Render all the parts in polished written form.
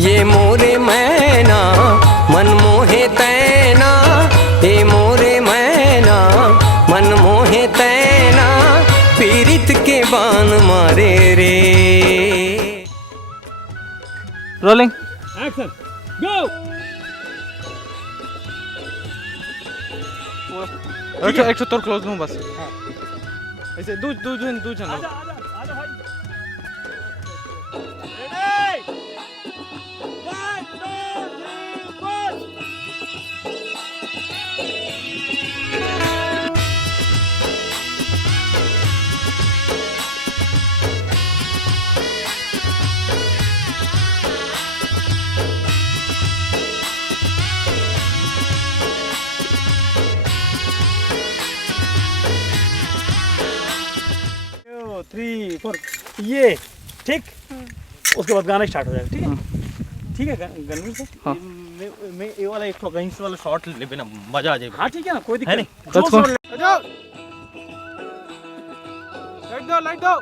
ये मोरे मैना मन मोहे तैना, ये मोरे मैना मन मोहे तैना, पीरित के बान मारे रे। रोलिंग एक्शन गो। एक तो तोर क्लोज लूं बस। ऐसे दू चलो। आजा भाई। थ्री फोर ये ठीक। उसके बाद गाना स्टार्ट हो जाएगा। ठीक है ठीक है गणवीर सर। हाँ। मैं ये वाला एक तो गैंग्स वाला शॉट ले लेना, मजा आ जाएगा। हाँ ठीक है ना, कोई दिक्कत नहीं। लाइट दो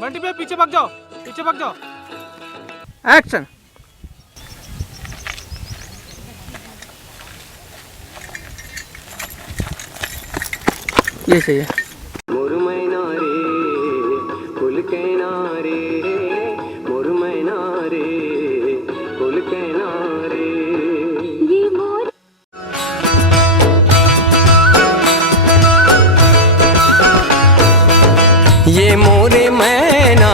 बंटी पे पीछे भाग जाओ एक्शन। ये सही है। मुरमैना रे कुल कहना रे, मुरमैना रे कुल कहना रे। ये मोरे मैना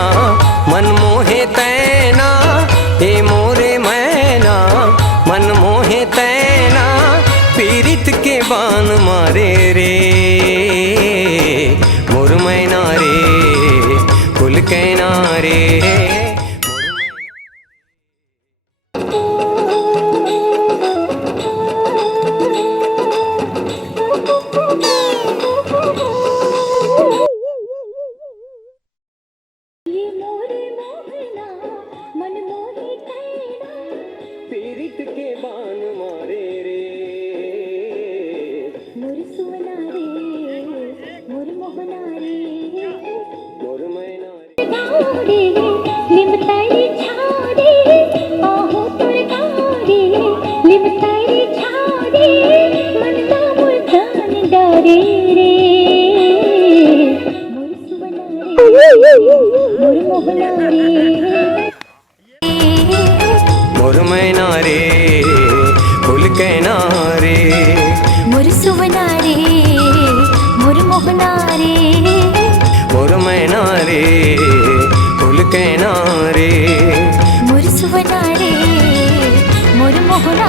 मन मोहे तैना, ये मोरे मैना मन मोहे तैना, पीरित के बान मारे रे। मुरमैना रे कुल कहना रे। पीरित के बान मारे रे। मोर सुवना रे मोर मोहना रे, मुरमैना गाड़े लिमताई छाड़े आहो तोर गाड़े लिमताई छाड़े, मन का मोर जान डरे रे। मोर सुवना रे मोर मोहना रे, मुरमैना रे कुल कहना रे। मोर सुवना रे मोर मोहना रे, मुरमैना रे कुल कहना रे। मोर सुवना रे मोर मोहना।